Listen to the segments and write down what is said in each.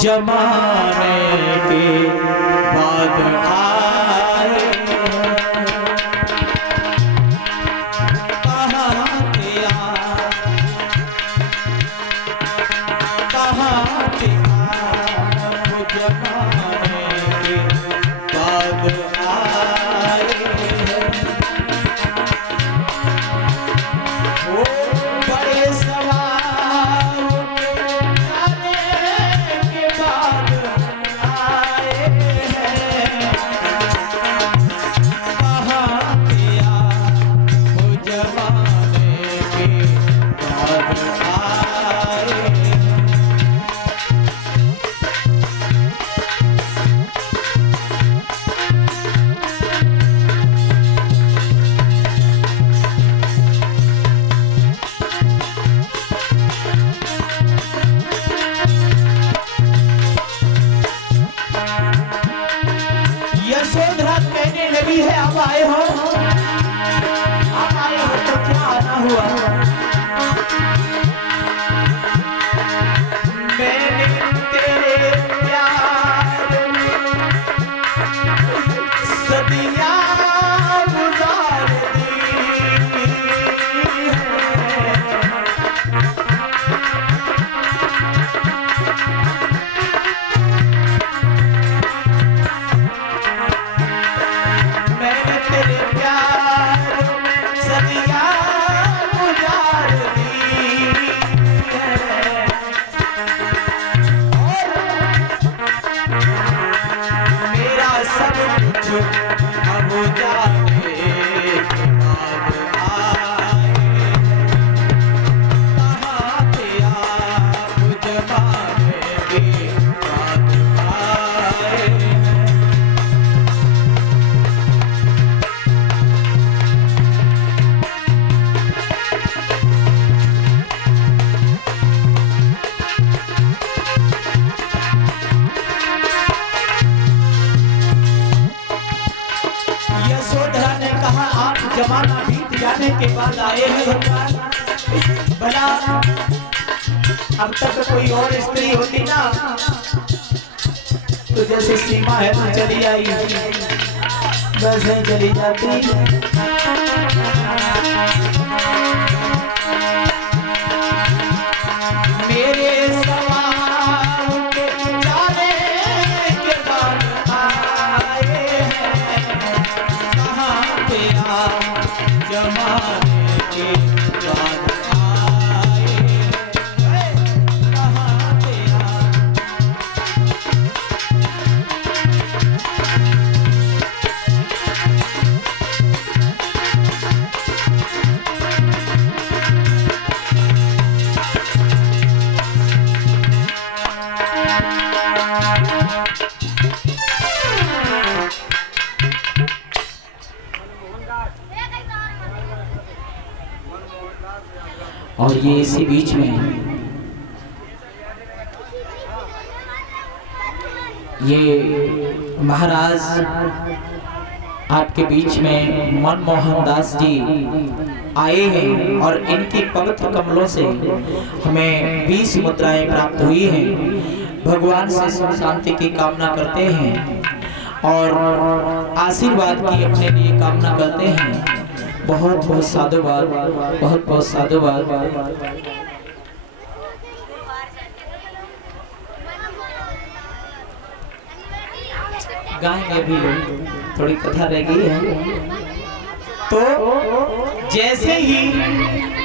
जमाने के बाद आए, कहाँ थे आप, कहाँ थे आप, जमाने के बाद आए ओ बड़े सवाल के बाद आए हैं, कहाँ थे आप, वो जमाने के बाद आए हैं। यशोधरा कहने लगी है अब आए हो तो क्या आना हुआ, मैंने तेरे प्यार में सदियां गुजार दी है, मैंने तेरे प्यार में सदियां गुजार दी है, मेरा सब कुछ अब जाने के बाद आए, कहाँ थे आप, जमाने के बाद आए। यशोधरा ने कहा आप जमाना बीत जाने के बाद आए हैं भगवान, भला अब तक कोई और स्त्री होती ना तो जैसे सीमा है तो चली आई, बस नहीं चली जाती। मेरे सवाल के जाने के बाद आए हैं, कहाँ थे आप, जमाने के बाद आए हैं, कहाँ थे आप। और ये इसी बीच में ये महाराज आपके बीच में मनमोहन दास जी आए हैं और इनकी पवित्र कमलों से हमें 20 मुद्राएं प्राप्त हुई हैं। भगवान से सुख शांति की कामना करते हैं और आशीर्वाद की अपने लिए कामना करते हैं। बहुत बहुत साधुवाद, बहुत बहुत साधुवाद। गाएंगे भी लोग, थोड़ी कथा रह गई है। तो जैसे ही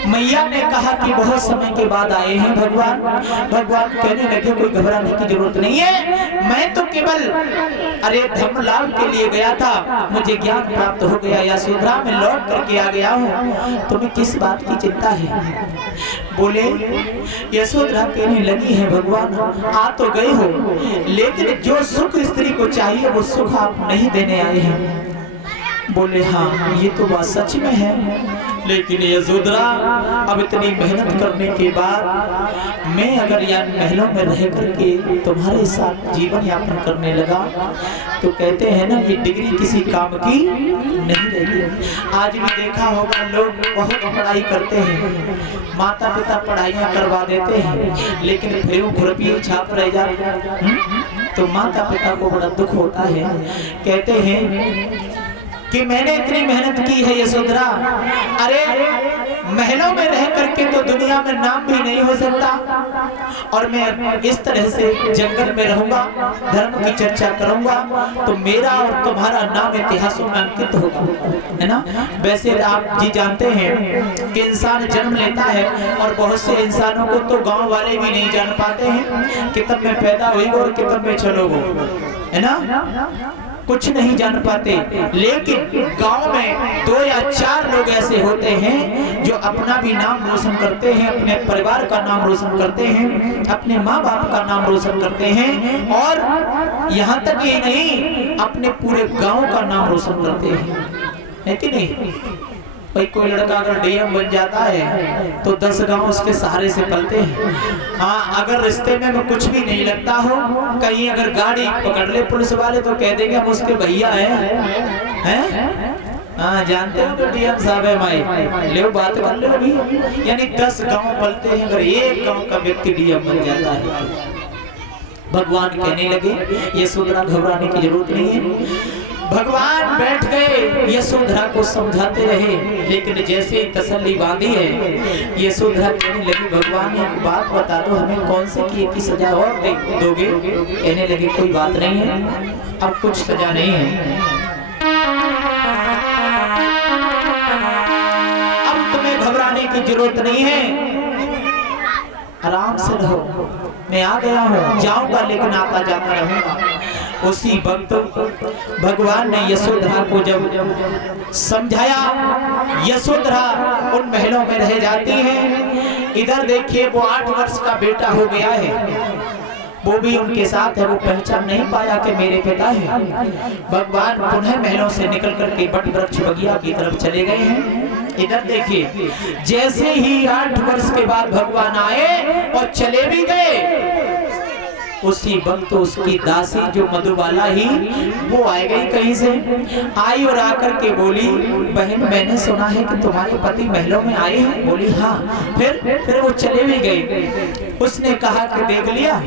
मैया ने कहा कि बहुत समय के बाद आए हैं भगवान, भगवान कहने लगे कोई घबराने की जरूरत नहीं है, मैं तो केवल अरे धर्मलाल के लिए गया था, मुझे ज्ञान प्राप्त हो गया, यशोधरा में लौट करके आ गया हूँ, तुम्हें किस बात की चिंता है। बोले यशोधरा कहने लगी है भगवान आ तो गए हो, लेकिन जो सुख स्त्री को चाहिए वो सुख आप नहीं देने आए हैं। बोले हाँ ये तो बात सच में है, लेकिन यशोधरा अब इतनी मेहनत करने के बाद मैं अगर यहाँ महलों में रह करके तुम्हारे साथ जीवन यापन करने लगा तो कहते हैं ना ये डिग्री किसी काम की नहीं रही। आज भी देखा होगा लोग बहुत पढ़ाई करते हैं, माता पिता पढ़ाइयाँ करवा देते हैं, लेकिन फिर वो खुरपी छाप रह जाते हैं तो माता पिता को बड़ा दुख होता है। कहते हैं कि मैंने इतनी मेहनत की है यशोधरा, अरे महलों में रह करके तो दुनिया में नाम भी नहीं हो सकता और मैं इस तरह से जंगल में रहूंगा, धर्म की चर्चा करूंगा तो मेरा और तुम्हारा नाम इतिहासों में अंकित होगा, है ना। वैसे आप जी जानते हैं कि इंसान जन्म लेता है और बहुत से इंसानों को तो गांव वाले भी नहीं जान पाते हैं कि तब में पैदा हुई और कि तब में चलोगे, है ना, कुछ नहीं जान पाते। लेकिन गांव में 2 या 4 लोग ऐसे होते हैं जो अपना भी नाम रोशन करते हैं, अपने परिवार का नाम रोशन करते हैं, अपने माँ बाप का नाम रोशन करते हैं और यहाँ तक ही नहीं अपने पूरे गांव का नाम रोशन करते हैं, है कि नहीं। भाई कोई लड़का अगर डीएम बन जाता है तो 10 गांव उसके सहारे से पलते हैं। हाँ, अगर रिश्ते में कुछ भी नहीं लगता हो, कहीं अगर गाड़ी पकड़ ले पुलिस वाले तो कह देंगे हम उसके भैया हैं। हाँ, जानते हो तो डीएम साहब है माई, ले बात कर लो अभी। यानी 10 गांव पलते हैं, अगर एक गांव का व्यक्ति डीएम बन जाता है। भगवान कहने लगे यशोधरा घबराने की जरूरत नहीं है। भगवान बैठ गए, यशोधरा को समझाते रहे, लेकिन जैसे ही तसल्ली बांधी है यशोधरा कहने लगी भगवान एक बात बता दो, हमें कौन से किए की सजा और दोगे। कहने लगे कोई बात नहीं है, अब कुछ सजा नहीं है, अब तुम्हें घबराने की जरूरत नहीं है, आराम से रहो, मैं आ गया हूँ, जाऊंगा लेकिन आता जाता रहूंगा। उसी वक्त भगवान ने यशोधरा को जब समझाया, यशोधरा उन महलों में रह जाती है। इधर देखिए वो 8 वर्ष का बेटा हो गया है, वो भी उनके साथ है, वो पहचान नहीं पाया कि मेरे पिता है। भगवान पुनः महलों से निकल करके बट वृक्ष बगिया की तरफ चले गए हैं। इधर देखिए जैसे ही 8 वर्ष के बाद भगवान आए और चले भी गए, उसी वक्त तो उसकी दासी जो मधुबाला ही वो आ गई, कहीं से आई और आकर के बोली बहन मैंने सुना है कि तुम्हारे पति महलों में आए हैं। बोली हाँ। फिर वो चले भी गए। उसने कहा कि देख लिया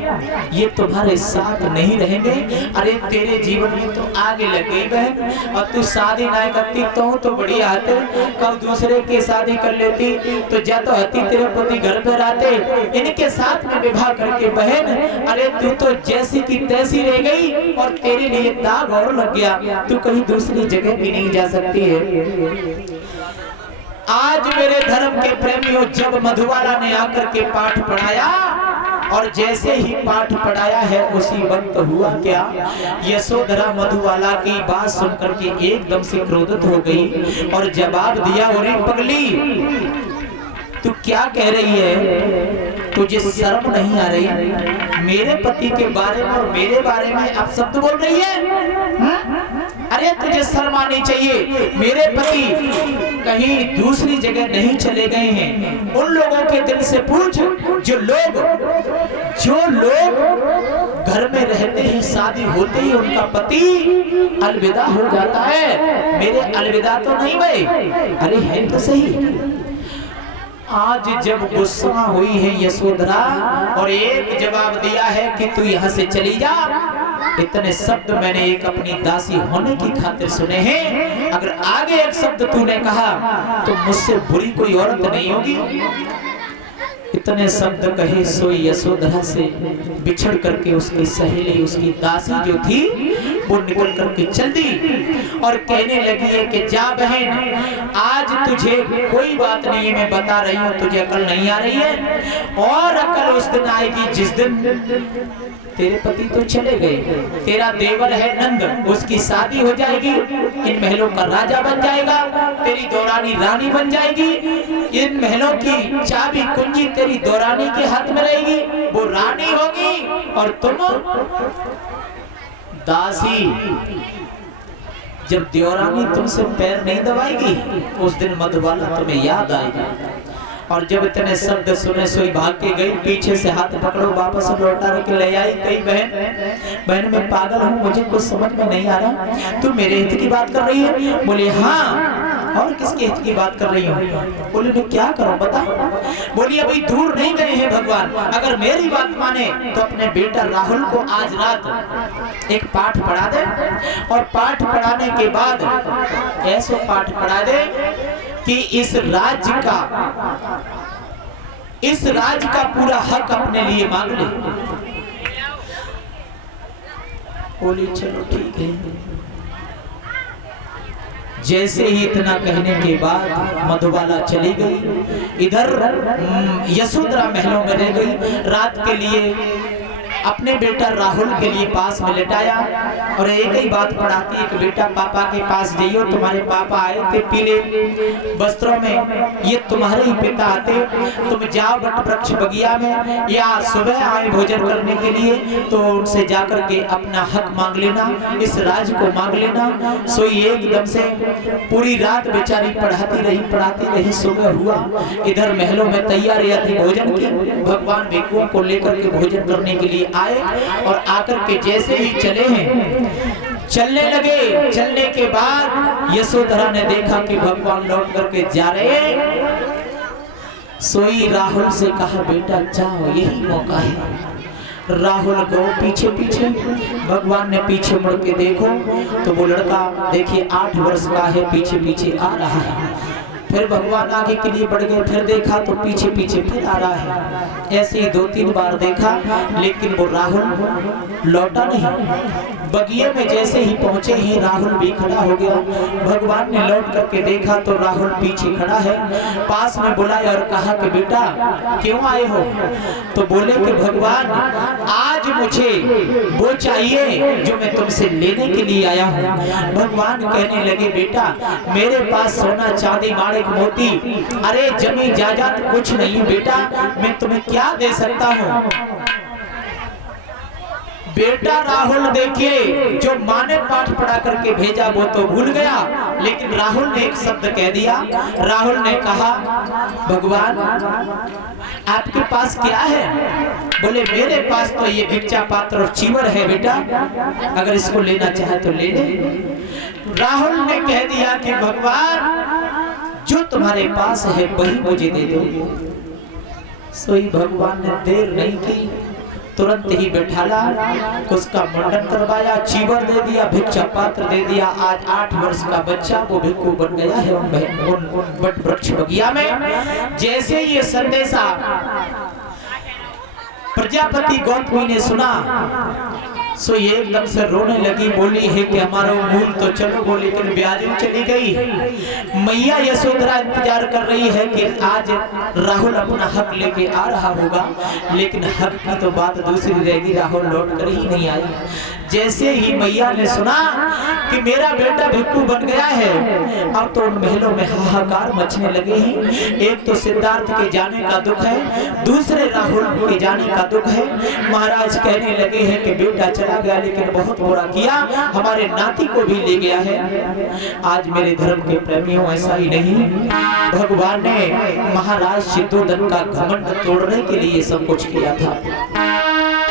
ये तुम्हारे साथ नहीं रहेंगे, अरे तेरे जीवन में तो आगे लग गई बहन, और तू शादी ना करती तो बढ़िया आते, कब दूसरे की शादी कर लेती तो जा तो हती तेरे पति घर पर आते, इनके साथ में विवाह करके बहन अरे तू तो जैसी की तैसी रह गई और तेरे लिए दाग और लग गया, तू कहीं दूसरी जगह भी नहीं जा सकती है। आज मेरे धर्म के प्रेमियों, जब मधुबाला ने आकर के पाठ पढ़ाया और जैसे ही पाठ पढ़ाया है उसी वक्त हुआ क्या, यशोधरा मधुबाला की बात सुनकर के एकदम से क्रोधित हो गई और जवाब दिया, अरे पगली तू क्या कह रही है, तुझे शर्म नहीं आ रही, मेरे पति के बारे में और मेरे बारे में आप शब्द बोल रही है? अरे तुझे शर्म आनी चाहिए, मेरे पति कहीं दूसरी जगह नहीं चले गए हैं। उन लोगों के दिल से पूछ जो लोग घर में रहते हैं, शादी होते ही उनका पति अलविदा हो जाता है, मेरे अलविदा तो नहीं भाई, अरे है तो सही। आज जब गुस्सा हुई है यशोधरा और एक जवाब दिया है कि तू यहाँ से चली जा, इतने शब्द मैंने एक अपनी दासी होने की खातिर सुने हैं, अगर आगे एक शब्द तूने कहा तो मुझसे बुरी कोई औरत नहीं होगी। इतने शब्द कहे सोई यशोधरा से बिछड़ करके उसकी सहेली, उसकी दासी जो थी वो निकल करके चल दी और कहने लगी है कि जा बहन, आज तुझे कोई बात नहीं है, मैं बता रही हूँ तुझे अकल नहीं आ रही है, और अकल उस दिन आएगी जिस दिन तेरे पति तो चले गए, तेरा देवर है नंद, उसकी शादी हो जाएगी, इन महलों का राजा बन जाएगा, तेरी दौरानी रानी बन जाएगी, इन महलों की चाबी कुंजी तेरी दौरानी के हाथ में रहेगी, वो रानी होगी और तुम दासी। जब देवरानी तुमसे पैर नहीं दबाएगी उस दिन मधुबाला तुम्हें याद आएगी। और जब इतने शब्द सुने सोई भाग के गई, पीछे से हाथ पकड़ो वापस लौटा के ले आई। कई बहन मैं पागल हूँ, मुझे कुछ समझ में नहीं आ रहा, तू मेरे हित की बात कर रही है? बोले हाँ, और किसके हित की बात कर रही हूँ? बोले मैं क्या करूँ बता? बोली अभी दूर नहीं गए हैं भगवान, अगर मेरी बात माने तो अपने बेटा राहुल को आज रात एक पाठ पढ़ा दे, और पाठ पढ़ाने के बाद ऐसा पाठ पढ़ा दे कि इस राज का पूरा हक अपने लिए मांग ले। बोली चलो ठीक है। जैसे ही इतना कहने के बाद मधुबाला चली गई, इधर यशोधरा महलों में रह गई। रात के लिए अपने बेटा राहुल के लिए पास में लेटाया और एक ही बात पढ़ाती है कि बेटा पापा के पास जाइयो, तुम्हारे पापा आए थे पीले वस्त्रों में, ये तुम्हारे ही पिता आते, तुम जाओ वट वृक्ष बगिया में, या सुबह आए भोजन करने के लिए तो उनसे जाकर के अपना हक मांग लेना, इस राज को मांग लेना। सोई एकदम से पूरी रात बेचारी पढ़ाती रही। सुबह हुआ, इधर महलों में तैयारी थी भोजन की। भगवान भिक्षुओं को लेकर के भोजन करने के लिए आए और आकर के जैसे ही चलने लगे, चलने के बाद यशोधरा ने देखा कि भगवान लौट करके जा रहे हैं। सोई राहुल से कहा बेटा जाओ, यही मौका है। राहुल को पीछे भगवान ने पीछे मुड़ के देखो तो वो लड़का देखिए 8 वर्ष का है, पीछे आ रहा है। फिर भगवान आगे के लिए बढ़ गए, फिर देखा तो पीछे फिर आ रहा है। ऐसे ही 2-3 बार देखा, लेकिन वो राहुल लौटा नहीं। बगिए में जैसे ही पहुंचे ही राहुल भी खड़ा हो गया। भगवान ने लौट करके देखा तो राहुल पीछे खड़ा है। पास में बुलाया और कहा कि बेटा क्यों आए हो? तो बोले कि भगवान आज मुझे वो चाहिए जो मैं तुमसे लेने के लिए आया हूँ। भगवान कहने लगे बेटा मेरे पास सोना चांदी माणिक मोती अरे जमी जायदाद कुछ नहीं बेटा, मैं तुम्हें क्या दे सकता हूँ? बेटा राहुल देखिए जो माँ ने पाठ पढ़ा करके भेजा वो तो भूल गया, लेकिन राहुल ने एक शब्द कह दिया। राहुल ने कहा भगवान आपके पास क्या है? बोले मेरे पास तो ये भिक्षा पात्र और चीवर है बेटा, अगर इसको लेना चाहे तो ले ले। राहुल ने कह दिया कि भगवान जो तुम्हारे पास है वही मुझे दे दो। सोई भगवान ने देर नहीं की, तुरंत ही बैठाला, उसका मुंडन करवाया, चीवर दे दिया, भिक्षा पात्र दे दिया। आज 8 वर्ष का बच्चा वो भिक्षु बन गया है उन वट वृक्ष बगिया में। जैसे ये संदेशा प्रजापति गौतमी ने सुना सो ये एकदम से रोने लगी, बोली है कि हमारा मूल तो चलो वो, लेकिन ब्याजू चली गई। मैया यशोधरा इंतजार कर रही है कि आज राहुल अपना हक लेके आ रहा होगा, लेकिन हक की तो बात दूसरी रहेगी, राहुल लौट कर ही नहीं आई। जैसे ही मैया ने सुना कि मेरा बेटा भिक्षु बन गया है, अब तो उन महलों में हाहाकार मचने लगे हैं। एक तो सिद्धार्थ के जाने का दुख है, दूसरे राहुल के जाने का दुख है। महाराज कहने लगे हैं कि बेटा चला गया लेकिन बहुत बुरा किया, हमारे नाती को भी ले गया है। आज मेरे धर्म के प्रेमियों ऐसा ही नहीं, भगवान ने महाराज शिद्धोधन का घमंड तोड़ने के लिए सब कुछ किया था।